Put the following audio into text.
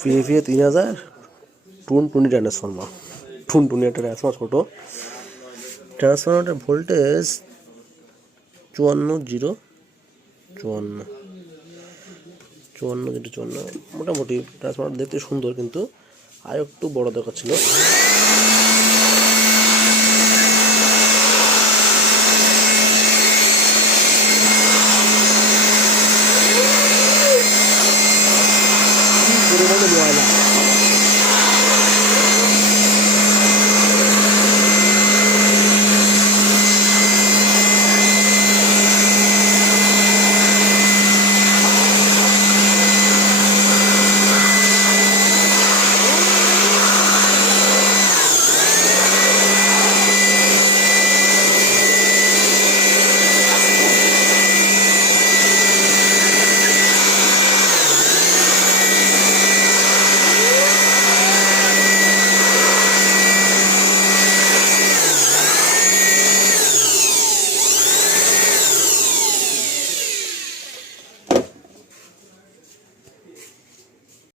VVA 3000 টুনটুনি ট্রান্সফর্মার, টুনটুনি একটা ট্রান্সফর্মার, ছোটো ট্রান্সফর্মারটার ভোল্টেজ 54 মোটামুটি। ট্রান্সফর্মার দেখতে সুন্দর, কিন্তু আর একটু বড় দরকার ছিল। ময়লা